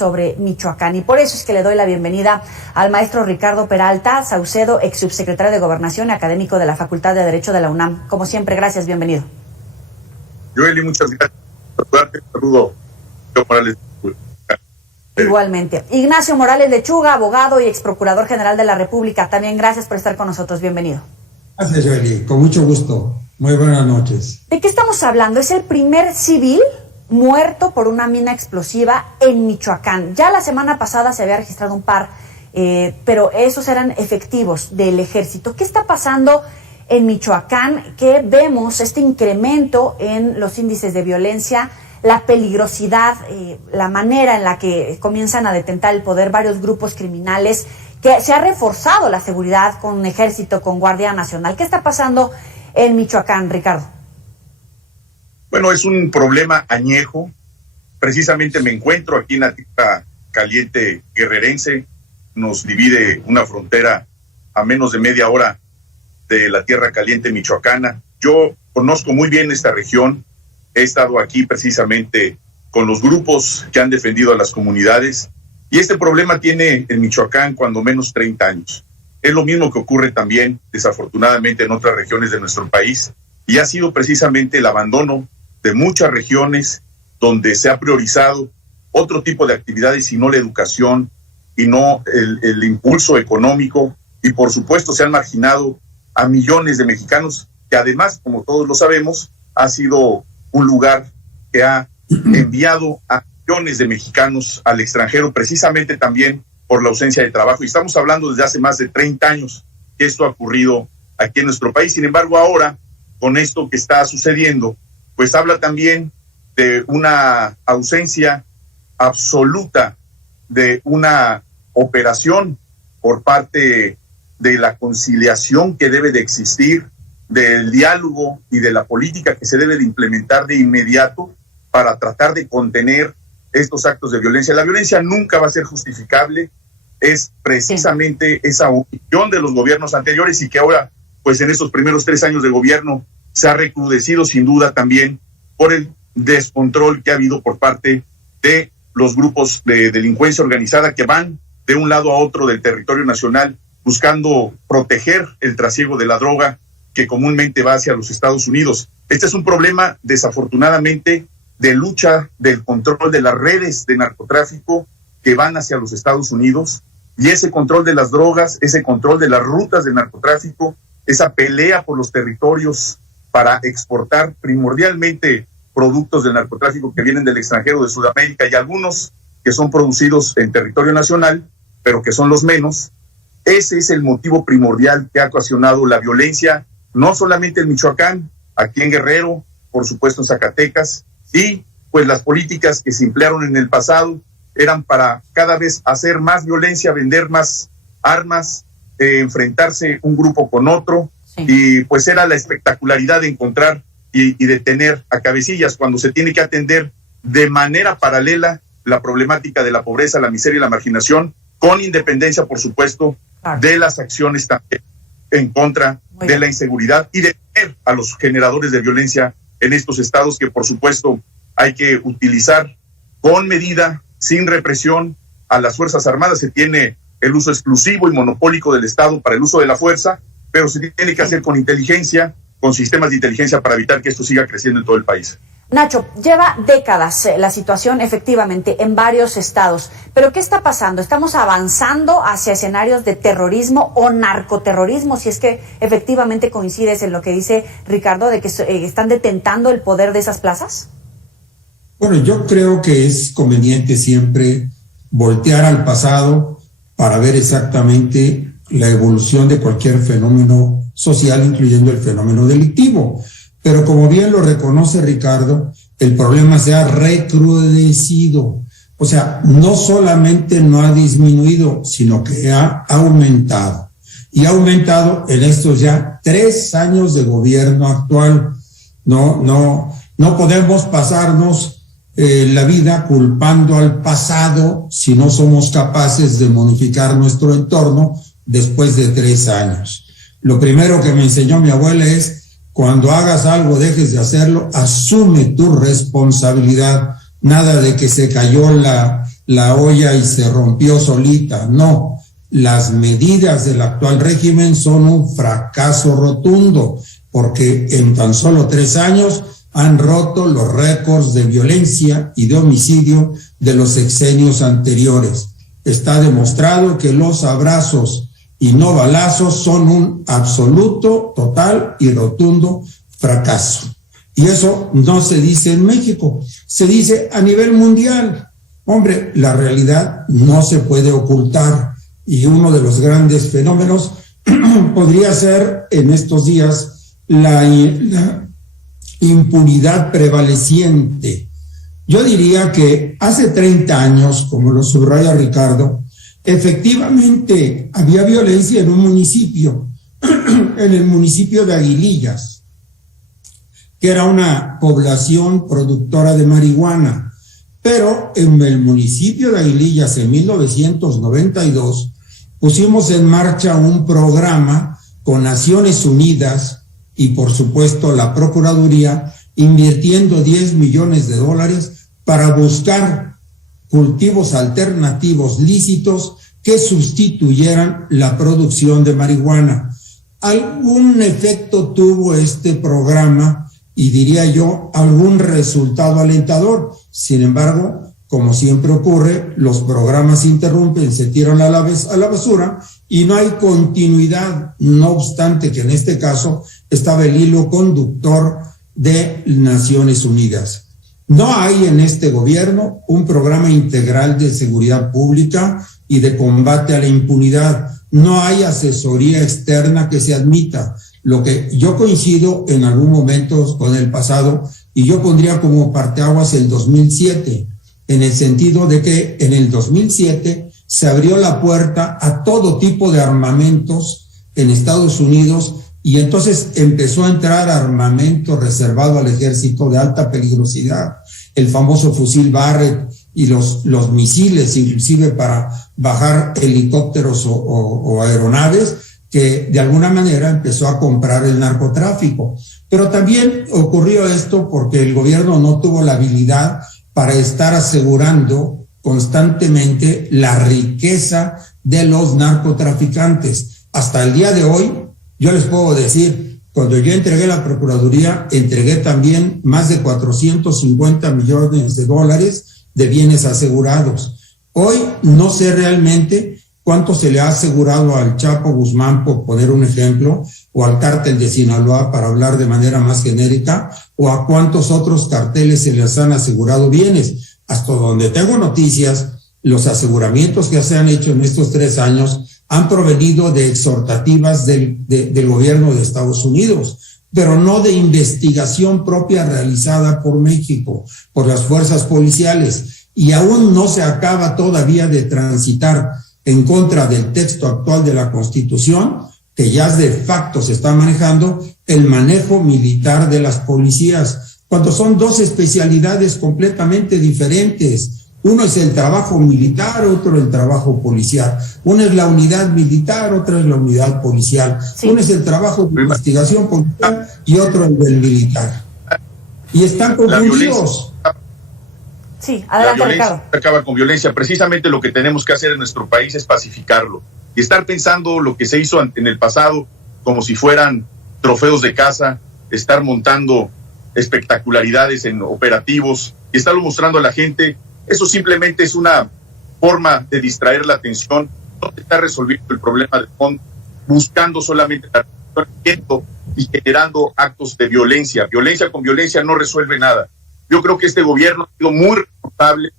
sobre Michoacán. Y por eso es que le doy la bienvenida al maestro Ricardo Peralta Saucedo, ex subsecretario de Gobernación y académico de la Facultad de Derecho de la UNAM. Como siempre, gracias, bienvenido. Joely, muchas gracias por saludarte. Saludo. Morales. Igualmente. Ignacio Morales Lechuga, abogado y ex procurador general de la República. También gracias por estar con nosotros. Bienvenido. Gracias, Joely. Con mucho gusto. Muy buenas noches. ¿De qué estamos hablando? Es el primer civil muerto por una mina explosiva en Michoacán. Ya la semana pasada se había registrado un par, pero esos eran efectivos del ejército. ¿Qué está pasando en Michoacán? Que vemos este incremento en los índices de violencia, la peligrosidad, la manera en la que comienzan a detentar el poder varios grupos criminales, que se ha reforzado la seguridad con ejército, con Guardia Nacional. ¿Qué está pasando en Michoacán, Ricardo? Bueno, es un problema añejo. Precisamente me encuentro aquí en la tierra caliente guerrerense. Nos divide una frontera a menos de media hora de la tierra caliente michoacana. Yo conozco muy bien esta región. He estado aquí precisamente con los grupos que han defendido a las comunidades. Y este problema tiene en Michoacán cuando menos 30 años. Es lo mismo que ocurre también, desafortunadamente, en otras regiones de nuestro país. Y ha sido precisamente el abandono de muchas regiones donde se ha priorizado otro tipo de actividades y no la educación y no el impulso económico, y por supuesto se han marginado a millones de mexicanos, que además, como todos lo sabemos, ha sido un lugar que ha enviado a millones de mexicanos al extranjero, precisamente también por la ausencia de trabajo. Y estamos hablando desde hace más de 30 años que esto ha ocurrido aquí en nuestro país. Sin embargo, ahora, con esto que está sucediendo, pues habla también de una ausencia absoluta de una operación por parte de la conciliación que debe de existir, del diálogo y de la política que se debe de implementar de inmediato para tratar de contener estos actos de violencia. La violencia nunca va a ser justificable, es precisamente esa omisión de los gobiernos anteriores y que ahora, pues en estos primeros 3 años de gobierno, se ha recrudecido sin duda también por el descontrol que ha habido por parte de los grupos de delincuencia organizada que van de un lado a otro del territorio nacional buscando proteger el trasiego de la droga que comúnmente va hacia los Estados Unidos. Este es un problema, desafortunadamente, de lucha del control de las redes de narcotráfico que van hacia los Estados Unidos, y ese control de las drogas, ese control de las rutas de narcotráfico, esa pelea por los territorios para exportar primordialmente productos del narcotráfico que vienen del extranjero, de Sudamérica, y algunos que son producidos en territorio nacional, pero que son los menos. Ese es el motivo primordial que ha ocasionado la violencia, no solamente en Michoacán, aquí en Guerrero, por supuesto en Zacatecas, y pues las políticas que se emplearon en el pasado eran para cada vez hacer más violencia, vender más armas, enfrentarse un grupo con otro, sí. Y pues era la espectacularidad de encontrar y detener a cabecillas cuando se tiene que atender de manera paralela la problemática de la pobreza, la miseria y la marginación, con independencia, por supuesto, de las acciones también en contra de la inseguridad y detener a los generadores de violencia en estos estados que, por supuesto, hay que utilizar con medida, sin represión, a las Fuerzas Armadas. Se tiene el uso exclusivo y monopólico del Estado para el uso de la fuerza, pero se tiene que hacer con inteligencia, con sistemas de inteligencia para evitar que esto siga creciendo en todo el país. Nacho, lleva décadas la situación efectivamente en varios estados, pero ¿qué está pasando? ¿Estamos avanzando hacia escenarios de terrorismo o narcoterrorismo? Si es que efectivamente coincides en lo que dice Ricardo, de que están detentando el poder de esas plazas. Bueno, yo creo que es conveniente siempre voltear al pasado para ver exactamente la evolución de cualquier fenómeno social, incluyendo el fenómeno delictivo. Pero como bien lo reconoce Ricardo, el problema se ha recrudecido. O sea, no solamente no ha disminuido, sino que ha aumentado. Y ha aumentado en estos ya 3 años de gobierno actual. No podemos pasarnos la vida culpando al pasado si no somos capaces de modificar nuestro entorno después de 3 años. Lo primero que me enseñó mi abuela es: cuando hagas algo, dejes de hacerlo, asume tu responsabilidad. Nada de que se cayó la la olla y se rompió solita. No, las medidas del actual régimen son un fracaso rotundo, porque en tan solo 3 años han roto los récords de violencia y de homicidio de los sexenios anteriores. Está demostrado que los abrazos y no balazos son un absoluto, total y rotundo fracaso. Y eso no se dice en México, se dice a nivel mundial. Hombre, la realidad no se puede ocultar, y uno de los grandes fenómenos podría ser en estos días la impunidad prevaleciente. Yo diría que hace 30 años, como lo subraya Ricardo, efectivamente había violencia en un municipio, en el municipio de Aguilillas, que era una población productora de marihuana. Pero en el municipio de Aguilillas, en 1992, pusimos en marcha un programa con Naciones Unidas y, por supuesto, la Procuraduría, invirtiendo $10 millones para buscar cultivos alternativos lícitos que sustituyeran la producción de marihuana. Algún efecto tuvo este programa y, diría yo, algún resultado alentador. Sin embargo, como siempre ocurre, los programas se interrumpen, se tiran a la basura y no hay continuidad, no obstante que en este caso estaba el hilo conductor de Naciones Unidas. No hay en este gobierno un programa integral de seguridad pública y de combate a la impunidad. No hay asesoría externa que se admita. Lo que yo coincido en algún momento con el pasado, y yo pondría como parteaguas el 2007, en el sentido de que en el 2007 se abrió la puerta a todo tipo de armamentos en Estados Unidos, y entonces empezó a entrar armamento reservado al ejército de alta peligrosidad, el famoso fusil Barrett y los misiles, inclusive para bajar helicópteros o aeronaves, que de alguna manera empezó a comprar el narcotráfico. Pero también ocurrió esto porque el gobierno no tuvo la habilidad para estar asegurando constantemente la riqueza de los narcotraficantes. Hasta el día de hoy, yo les puedo decir, cuando yo entregué la Procuraduría, entregué también más de $450 millones de bienes asegurados. Hoy no sé realmente cuánto se le ha asegurado al Chapo Guzmán, por poner un ejemplo, o al cártel de Sinaloa, para hablar de manera más genérica, o a cuántos otros carteles se les han asegurado bienes. Hasta donde tengo noticias, los aseguramientos que se han hecho en estos 3 años han provenido de exhortativas del gobierno de Estados Unidos, pero no de investigación propia realizada por México, por las fuerzas policiales, y aún no se acaba todavía de transitar en contra del texto actual de la Constitución, que ya de facto se está manejando el manejo militar de las policías, cuando son 2 especialidades completamente diferentes. Uno es el trabajo militar, otro el trabajo policial. Una es la unidad militar, otra es la unidad policial. Sí. Uno es el trabajo de investigación policial y otro el del militar. Y están confundidos. Sí, adelante, Ricardo. Acaba con violencia. Precisamente lo que tenemos que hacer en nuestro país es pacificarlo. Y estar pensando lo que se hizo en el pasado como si fueran trofeos de caza, estar montando espectacularidades en operativos y estarlo mostrando a la gente. Eso simplemente es una forma de distraer la atención, no está resolviendo el problema de fondo, buscando solamente la atención y generando actos de violencia. Violencia con violencia no resuelve nada. Yo creo que este gobierno ha sido muy responsable.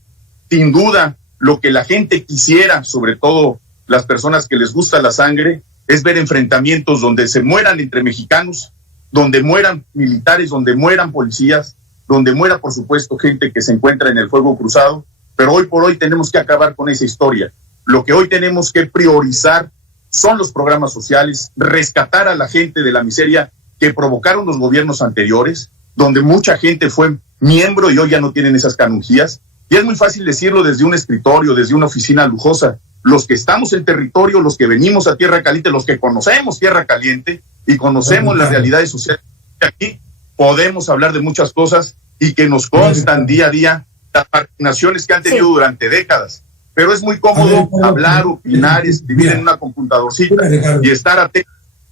Sin duda, lo que la gente quisiera, sobre todo las personas que les gusta la sangre, es ver enfrentamientos donde se mueran entre mexicanos, donde mueran militares, donde mueran policías, donde muera, por supuesto, gente que se encuentra en el fuego cruzado, pero hoy por hoy tenemos que acabar con esa historia. Lo que hoy tenemos que priorizar son los programas sociales, rescatar a la gente de la miseria que provocaron los gobiernos anteriores, donde mucha gente fue miembro y hoy ya no tienen esas canonjías. Y es muy fácil decirlo desde un escritorio, desde una oficina lujosa. Los que estamos en territorio, los que venimos a Tierra Caliente, los que conocemos Tierra Caliente y conocemos las realidades sociales de aquí, podemos hablar de muchas cosas y que nos constan día a día las marginaciones que han tenido durante décadas. Pero es muy cómodo hablar, opinar, escribir en una computadorcita y estar atento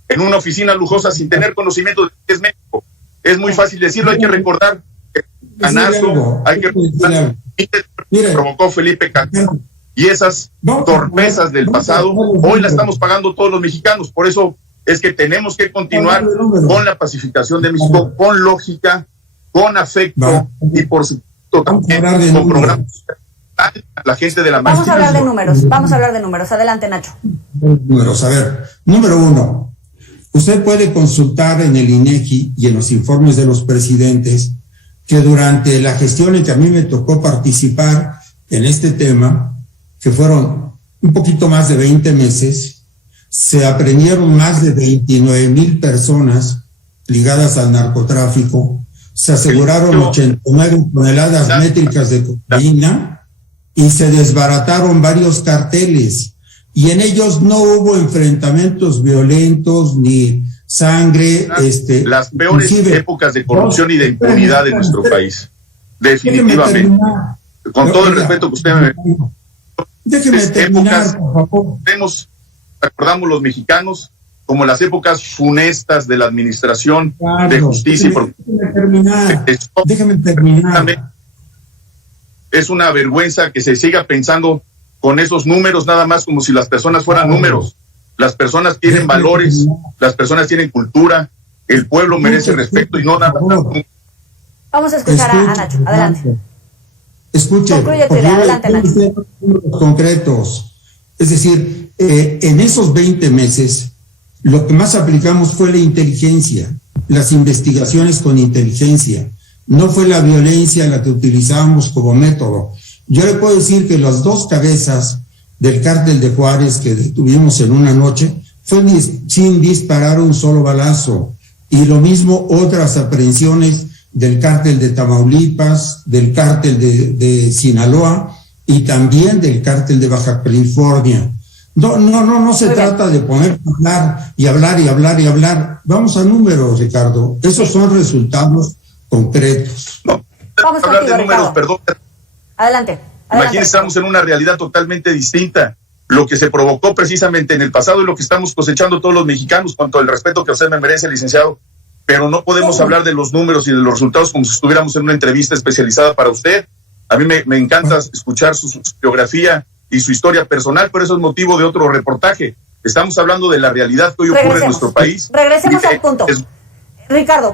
en una oficina lujosa sin tener conocimiento de qué es México. Es muy fácil decirlo, hay que recordar que hay que recordar que provocó Felipe Calderón, y esas torpezas del pasado hoy las estamos pagando todos los mexicanos. Por eso es que tenemos que continuar con la pacificación de México, con lógica, con afecto y por supuesto también con programas a la gente de la Vamos a hablar de números. Adelante, Nacho. Números, a ver, número 1. Usted puede consultar en el INEGI y en los informes de los presidentes que durante la gestión en que a mí me tocó participar en este tema, que fueron un poquito más de 20 meses, se aprehendieron más de 29,000 personas ligadas al narcotráfico, se aseguraron 89 toneladas métricas de cocaína y se desbarataron varios carteles. Y en ellos no hubo enfrentamientos violentos ni sangre. Las peores épocas de corrupción y de impunidad de nuestro país. Definitivamente. Con todo el respeto que usted me... Déjeme terminar, por favor. Recordamos los mexicanos como las épocas funestas de la administración de justicia. Déjeme terminar. Es una vergüenza que se siga pensando con esos números nada más como si las personas fueran números. Las personas tienen valores, las personas tienen cultura, el pueblo merece respeto y no nada más. Vamos a escuchar a Nacho. Adelante. Escuche, adelante, Nacho. Concretos. Es decir, en esos 20 meses, lo que más aplicamos fue la inteligencia, las investigaciones con inteligencia. No fue la violencia la que utilizamos como método. Yo le puedo decir que las 2 cabezas del cártel de Juárez que detuvimos en una noche fue sin disparar un solo balazo. Y lo mismo otras aprehensiones del cártel de Tamaulipas, del cártel de Sinaloa y también del cártel de Baja California. No se trata de poner a hablar. Vamos a números, Ricardo. Esos son resultados concretos. Vamos a hablar contigo, de números, Ricardo. perdón. Adelante. Imagínense, estamos en una realidad totalmente distinta. Lo que se provocó precisamente en el pasado y lo que estamos cosechando todos los mexicanos, con todo el respeto que usted me merece, licenciado, pero no podemos hablar de los números y de los resultados como si estuviéramos en una entrevista especializada para usted. A mí me encanta escuchar su biografía y su historia personal, pero eso es motivo de otro reportaje. Estamos hablando de la realidad que hoy ocurre en nuestro país. Regresemos al punto. Ricardo,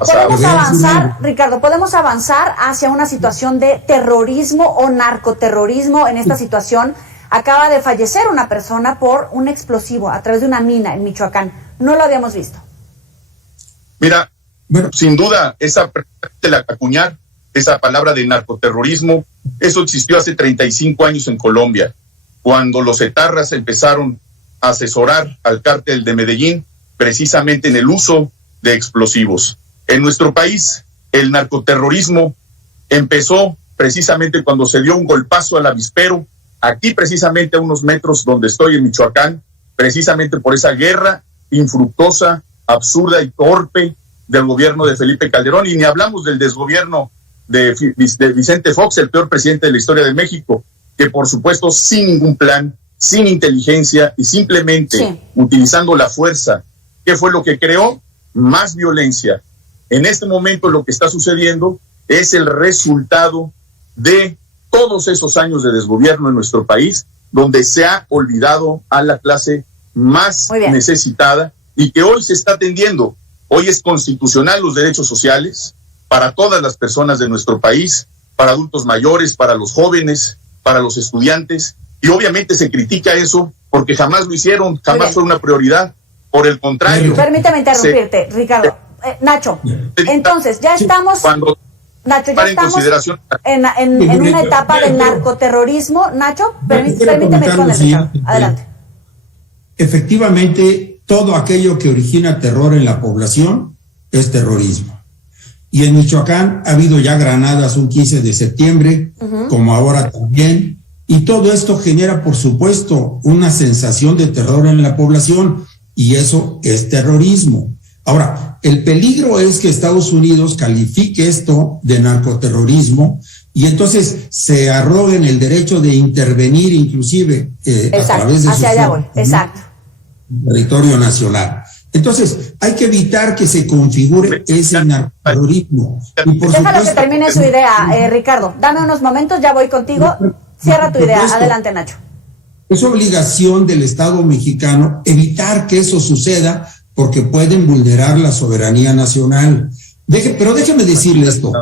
¿podemos avanzar hacia una situación de terrorismo o narcoterrorismo en esta situación? Acaba de fallecer una persona por un explosivo a través de una mina en Michoacán. No lo habíamos visto. Mira, sin duda, acuñar esa palabra de narcoterrorismo, eso existió hace 35 años en Colombia, cuando los etarras empezaron a asesorar al cártel de Medellín precisamente en el uso de explosivos. En nuestro país, el narcoterrorismo empezó precisamente cuando se dio un golpazo al avispero, aquí precisamente a unos metros donde estoy en Michoacán, precisamente por esa guerra infructuosa, absurda y torpe del gobierno de Felipe Calderón, y ni hablamos del desgobierno de Vicente Fox, el peor presidente de la historia de México, que por supuesto sin ningún plan, sin inteligencia y simplemente utilizando la fuerza. ¿Qué fue lo que creó? Más violencia. En este momento lo que está sucediendo es el resultado de todos esos años de desgobierno en nuestro país, donde se ha olvidado a la clase más necesitada y que hoy se está atendiendo. Hoy es constitucional los derechos sociales para todas las personas de nuestro país, para adultos mayores, para los jóvenes, para los estudiantes, y obviamente se critica eso porque jamás lo hicieron, jamás fue una prioridad. Por el contrario. Permítame interrumpirte, Ricardo. Nacho, entonces ya estamos... Nacho, ya estamos en una etapa del narcoterrorismo. Nacho, permíteme responder, Ricardo. Adelante. Efectivamente, todo aquello que origina terror en la población es terrorismo. Y en Michoacán ha habido ya granadas un 15 de septiembre, como ahora también, y todo esto genera, por supuesto, una sensación de terror en la población, y eso es terrorismo. Ahora, el peligro es que Estados Unidos califique esto de narcoterrorismo y entonces se arroguen el derecho de intervenir inclusive a través de territorio nacional. Entonces, hay que evitar que se configure ese narcoterrorismo. Déjalo que termine su idea, Ricardo. Dame unos momentos, ya voy contigo. Cierra tu idea. Adelante, Nacho. Es obligación del Estado mexicano evitar que eso suceda porque pueden vulnerar la soberanía nacional. Pero déjeme decirle esto.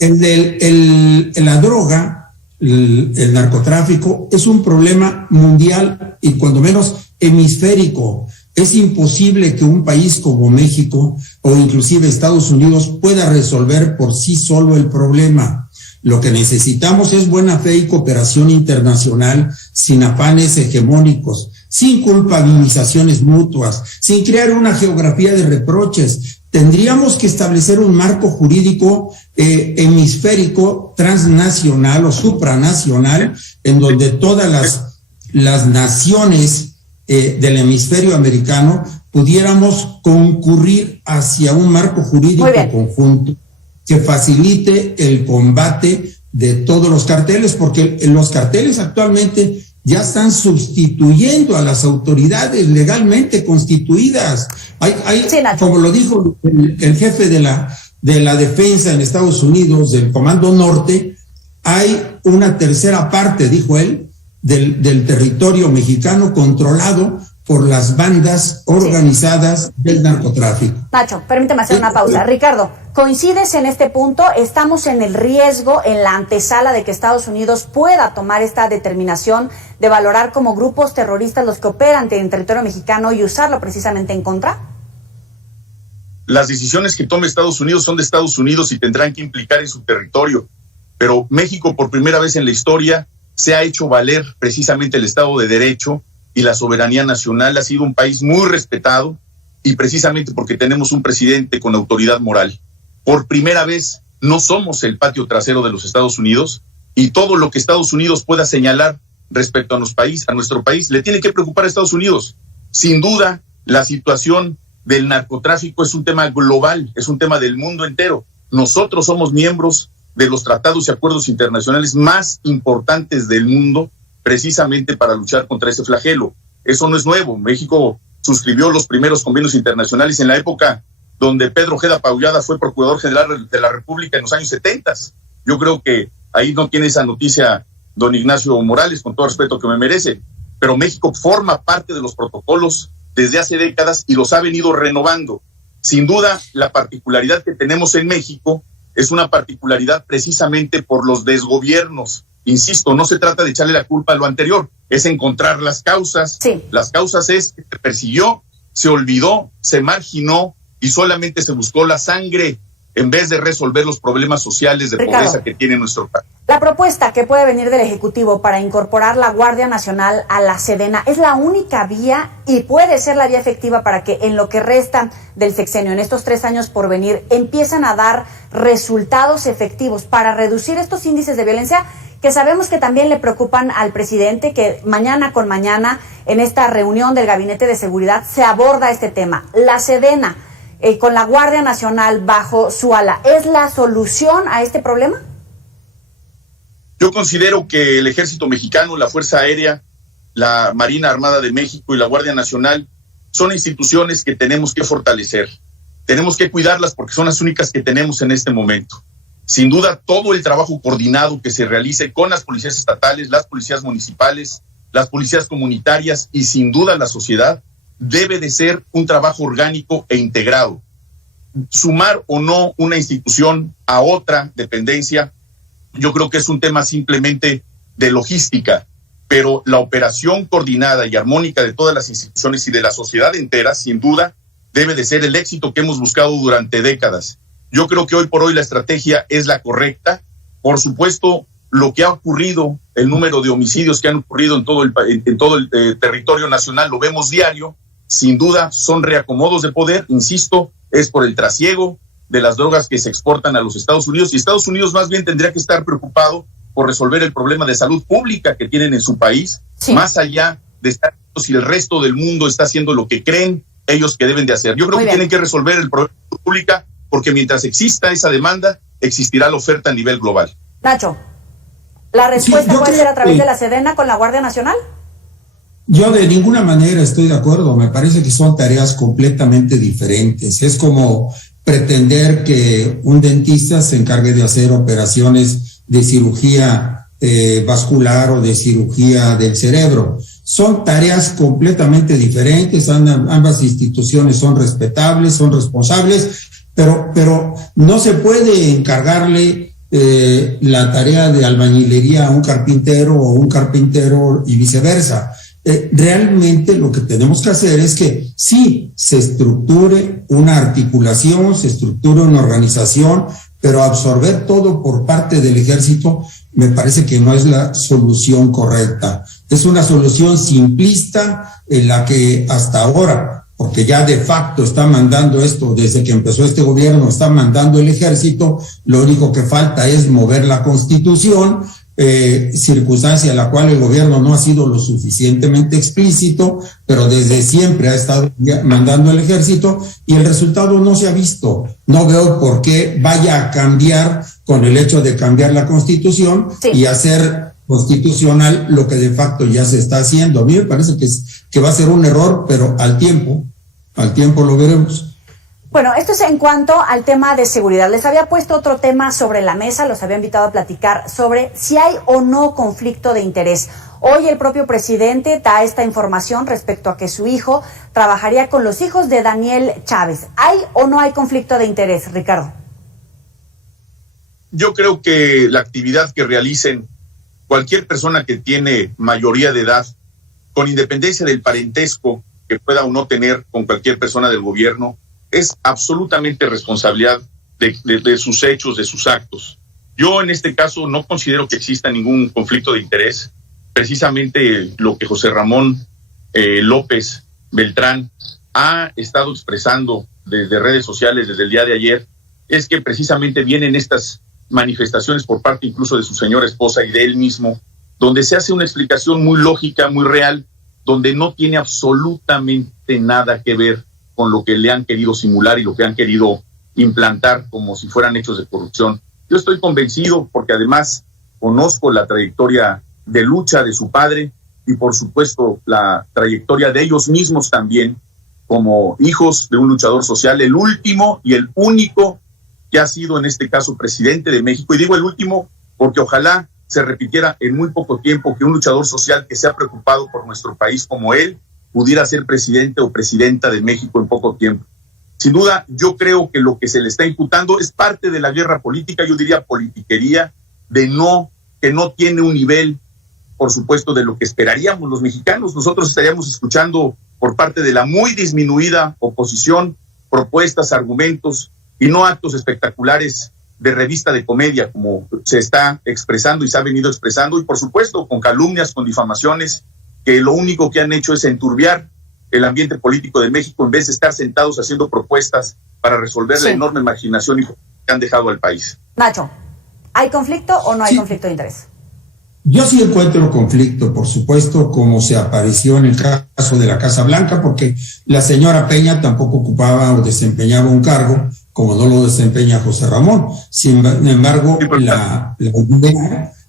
La droga, el narcotráfico, es un problema mundial y cuando menos hemisférico. Es imposible que un país como México o inclusive Estados Unidos pueda resolver por sí solo el problema. Lo que necesitamos es buena fe y cooperación internacional sin afanes hegemónicos, sin culpabilizaciones mutuas, sin crear una geografía de reproches. Tendríamos que establecer un marco jurídico hemisférico, transnacional o supranacional, en donde todas las naciones del hemisferio americano pudiéramos concurrir hacia un marco jurídico conjunto que facilite el combate de todos los carteles, porque los carteles actualmente ya están sustituyendo a las autoridades legalmente constituidas. Como lo dijo el jefe de la defensa en Estados Unidos, del Comando Norte, hay una tercera parte, dijo él, del territorio mexicano controlado por las bandas organizadas del narcotráfico. Nacho, permíteme hacer una pausa. Ricardo, ¿coincides en este punto? ¿Estamos en el riesgo, en la antesala de que Estados Unidos pueda tomar esta determinación de valorar como grupos terroristas los que operan en territorio mexicano y usarlo precisamente en contra? Las decisiones que tome Estados Unidos son de Estados Unidos y tendrán que implicar en su territorio. Pero México, por primera vez en la historia, se ha hecho valer precisamente el Estado de Derecho y la soberanía nacional. Ha sido un país muy respetado y precisamente porque tenemos un presidente con autoridad moral. Por primera vez no somos el patio trasero de los Estados Unidos y todo lo que Estados Unidos pueda señalar respecto a nuestro país le tiene que preocupar a Estados Unidos. Sin duda, la situación del narcotráfico es un tema global, es un tema del mundo entero. Nosotros somos miembros de los tratados y acuerdos internacionales más importantes del mundo, precisamente para luchar contra ese flagelo. Eso no es nuevo. México suscribió los primeros convenios internacionales en la época donde Pedro Ojeda Paullada fue Procurador General de la República en los años 70. Yo creo que ahí no tiene esa noticia don Ignacio Morales, con todo respeto que me merece, pero México forma parte de los protocolos desde hace décadas y los ha venido renovando. Sin duda, la particularidad que tenemos en México es una particularidad precisamente por los desgobiernos. Insisto, no se trata de echarle la culpa a lo anterior, es encontrar las causas. Sí. Las causas es que se persiguió, se olvidó, se marginó y solamente se buscó la sangre en vez de resolver los problemas sociales de pobreza que tiene nuestro país. La propuesta que puede venir del Ejecutivo para incorporar la Guardia Nacional a la Sedena es la única vía y puede ser la vía efectiva para que en lo que resta del sexenio, en estos 3 años por venir, empiezan a dar resultados efectivos para reducir estos índices de violencia que sabemos que también le preocupan al presidente, que mañana con mañana en esta reunión del Gabinete de Seguridad se aborda este tema. La Sedena, con la Guardia Nacional bajo su ala, ¿es la solución a este problema? Yo considero que el Ejército Mexicano, la Fuerza Aérea, la Marina Armada de México y la Guardia Nacional son instituciones que tenemos que fortalecer. Tenemos que cuidarlas porque son las únicas que tenemos en este momento. Sin duda, todo el trabajo coordinado que se realice con las policías estatales, las policías municipales, las policías comunitarias y sin duda la sociedad debe de ser un trabajo orgánico e integrado. Sumar o no una institución a otra dependencia, yo creo que es un tema simplemente de logística, pero la operación coordinada y armónica de todas las instituciones y de la sociedad entera, sin duda, debe de ser el éxito que hemos buscado durante décadas. Yo creo que hoy por hoy la estrategia es la correcta. Por supuesto, lo que ha ocurrido, el número de homicidios que han ocurrido en todo el territorio nacional, lo vemos diario. Sin duda son reacomodos de poder, insisto, es por el trasiego de las drogas que se exportan a los Estados Unidos y Estados Unidos más bien tendría que estar preocupado por resolver el problema de salud pública que tienen en su país, sí, más allá de estar si el resto del mundo está haciendo lo que creen ellos que deben de hacer. Yo creo que tienen que resolver el problema de salud pública porque mientras exista esa demanda, existirá la oferta a nivel global. Nacho, ¿la respuesta puede ser a través de la Sedena con la Guardia Nacional? Yo de ninguna manera estoy de acuerdo, me parece que son tareas completamente diferentes. Es como pretender que un dentista se encargue de hacer operaciones de cirugía vascular o de cirugía del cerebro. Son tareas completamente diferentes, ambas instituciones son respetables, son responsables, pero no se puede encargarle la tarea de albañilería a un carpintero o un carpintero y viceversa. Realmente lo que tenemos que hacer es que sí se estructure una articulación, se estructure una organización, pero absorber todo por parte del ejército me parece que no es la solución correcta. Es una solución simplista en la que hasta ahora, porque ya de facto está mandando esto, desde que empezó este gobierno, está mandando el ejército, lo único que falta es mover la Constitución, circunstancia en la cual el gobierno no ha sido lo suficientemente explícito, pero desde siempre ha estado mandando el ejército y el resultado no se ha visto. No veo por qué vaya a cambiar con el hecho de cambiar la Constitución y hacer constitucional lo que de facto ya se está haciendo. A mí me parece que va a ser un error, pero al tiempo lo veremos. Bueno, esto es en cuanto al tema de seguridad. Les había puesto otro tema sobre la mesa, los había invitado a platicar sobre si hay o no conflicto de interés. Hoy el propio presidente da esta información respecto a que su hijo trabajaría con los hijos de Daniel Chávez. ¿Hay o no hay conflicto de interés, Ricardo? Yo creo que la actividad que realicen cualquier persona que tiene mayoría de edad, con independencia del parentesco que pueda o no tener con cualquier persona del gobierno, es absolutamente responsabilidad de sus hechos, de sus actos. Yo en este caso no considero que exista ningún conflicto de interés. Precisamente lo que José Ramón López Beltrán ha estado expresando desde redes sociales desde el día de ayer es que precisamente vienen estas manifestaciones por parte incluso de su señora esposa y de él mismo, donde se hace una explicación muy lógica, muy real, donde no tiene absolutamente nada que ver con lo que le han querido simular y lo que han querido implantar como si fueran hechos de corrupción. Yo estoy convencido porque además conozco la trayectoria de lucha de su padre y por supuesto la trayectoria de ellos mismos también como hijos de un luchador social, el último y el único que ha sido en este caso presidente de México. Y digo el último porque ojalá se repitiera en muy poco tiempo que un luchador social que se ha preocupado por nuestro país como él pudiera ser presidente o presidenta de México en poco tiempo. Sin duda, yo creo que lo que se le está imputando es parte de la guerra política, yo diría politiquería, que no tiene un nivel, por supuesto, de lo que esperaríamos los mexicanos. Nosotros estaríamos escuchando por parte de la muy disminuida oposición propuestas, argumentos y no actos espectaculares de revista de comedia como se está expresando y se ha venido expresando, y por supuesto con calumnias, con difamaciones, que lo único que han hecho es enturbiar el ambiente político de México en vez de estar sentados haciendo propuestas para resolver la enorme marginación que han dejado al país. Nacho, ¿hay conflicto o no hay conflicto de interés? Yo sí encuentro conflicto, por supuesto, como se apareció en el caso de la Casa Blanca, porque la señora Peña tampoco ocupaba o desempeñaba un cargo como no lo desempeña José Ramón. Sin embargo,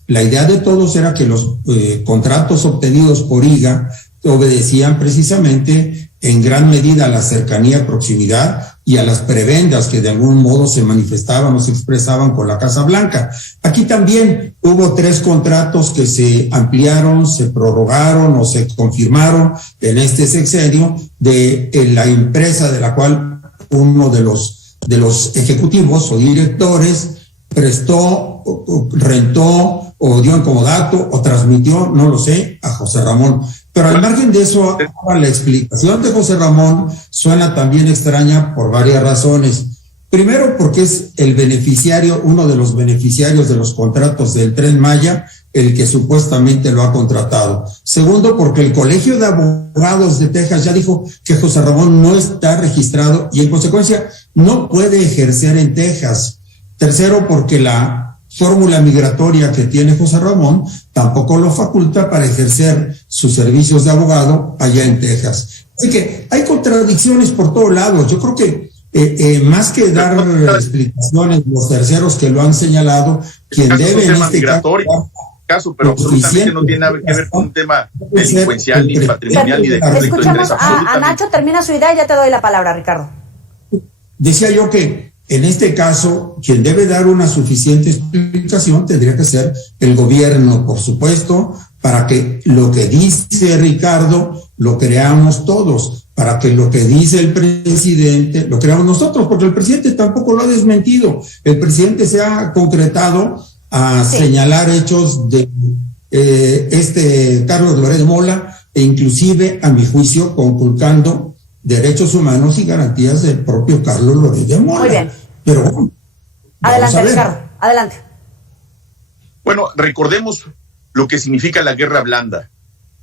la idea de todos era que los contratos obtenidos por IGA obedecían precisamente en gran medida a la cercanía, proximidad y a las prebendas que de algún modo se manifestaban o se expresaban con la Casa Blanca. Aquí también hubo 3 contratos que se ampliaron, se prorrogaron o se confirmaron en este sexenio de la empresa de la cual uno de los ejecutivos o directores prestó, rentó o dio en comodato o transmitió, no lo sé, a José Ramón. Pero al margen de eso, la explicación de José Ramón suena también extraña por varias razones. Primero, porque es el beneficiario, uno de los beneficiarios de los contratos del Tren Maya, el que supuestamente lo ha contratado. Segundo, porque el Colegio de Abogados de Texas ya dijo que José Ramón no está registrado y en consecuencia no puede ejercer en Texas. Tercero, porque la fórmula migratoria que tiene José Ramón tampoco lo faculta para ejercer sus servicios de abogado allá en Texas. Así que hay contradicciones por todos lados. Yo creo que más que dar explicaciones, los terceros que lo han señalado, quien debe en este caso, pero absolutamente no tiene nada que ver con un tema delincuencial, ni patrimonial, ni de conflicto de interés. Escuchamos a Nacho, termina su idea y ya te doy la palabra, Ricardo. Decía yo que en este caso, quien debe dar una suficiente explicación tendría que ser el gobierno, por supuesto, para que lo que dice Ricardo lo creamos todos, para que lo que dice el presidente lo creamos nosotros, porque el presidente tampoco lo ha desmentido. El presidente se ha concretado a señalar hechos de Carlos Loret Mola, e inclusive, a mi juicio, conculcando derechos humanos y garantías del propio Carlos Loret de Mola. Muy bien. Pero bueno, adelante, Ricardo, adelante. Bueno, recordemos lo que significa la guerra blanda,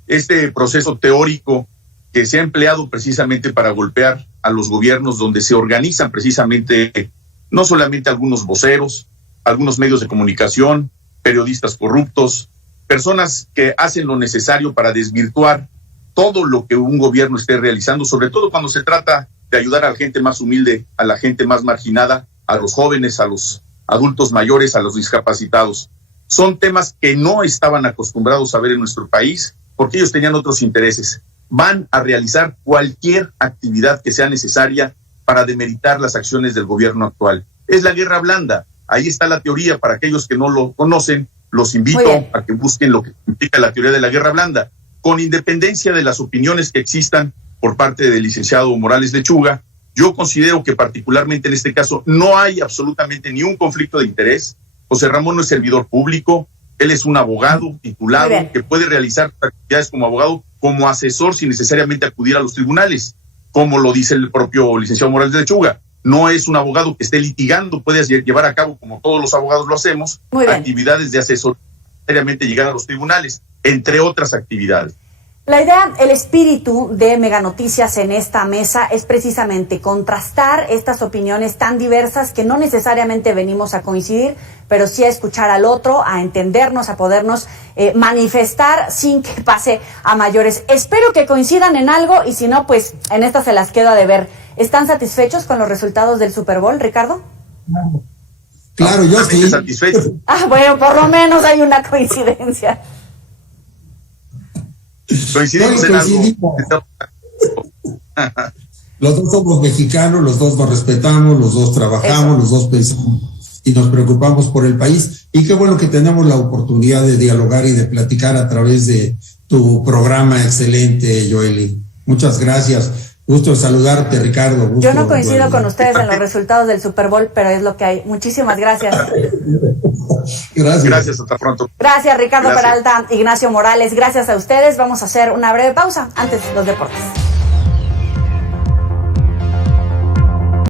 este proceso teórico que se ha empleado precisamente para golpear a los gobiernos, donde se organizan precisamente no solamente algunos voceros, algunos medios de comunicación, periodistas corruptos, personas que hacen lo necesario para desvirtuar todo lo que un gobierno esté realizando, sobre todo cuando se trata de ayudar a la gente más humilde, a la gente más marginada, a los jóvenes, a los adultos mayores, a los discapacitados. Son temas que no estaban acostumbrados a ver en nuestro país porque ellos tenían otros intereses. Van a realizar cualquier actividad que sea necesaria para demeritar las acciones del gobierno actual. Es la guerra blanda. Ahí está la teoría. Para aquellos que no lo conocen, los invito a que busquen lo que implica la teoría de la guerra blanda. Con independencia de las opiniones que existan por parte del licenciado Morales Lechuga, yo considero que particularmente en este caso no hay absolutamente ni un conflicto de interés. José Ramón no es servidor público, él es un abogado titulado que puede realizar actividades como abogado, como asesor sin necesariamente acudir a los tribunales, como lo dice el propio licenciado Morales Lechuga. No es un abogado que esté litigando, puede llevar a cabo, como todos los abogados lo hacemos, actividades de asesor, necesariamente llegar a los tribunales, entre otras actividades. La idea, el espíritu de Mega Noticias en esta mesa es precisamente contrastar estas opiniones tan diversas que no necesariamente venimos a coincidir, pero sí a escuchar al otro, a entendernos, a podernos manifestar sin que pase a mayores. Espero que coincidan en algo y si no, pues en esta se las quedo a deber. ¿Están satisfechos con los resultados del Super Bowl, Ricardo? Claro, yo estoy satisfecho. Bueno, por lo menos hay una coincidencia. Coincidimos en algo. Los dos somos mexicanos, los dos nos respetamos, los dos trabajamos, los dos pensamos y nos preocupamos por el país. Y qué bueno que tenemos la oportunidad de dialogar y de platicar a través de tu programa excelente, Joely. Muchas gracias. Gusto saludarte, Ricardo. Yo no coincido con ustedes en los resultados del Super Bowl, pero es lo que hay. Muchísimas gracias. Gracias, hasta pronto. Gracias, Ricardo Peralta, Ignacio Morales. Gracias a ustedes. Vamos a hacer una breve pausa antes de los deportes.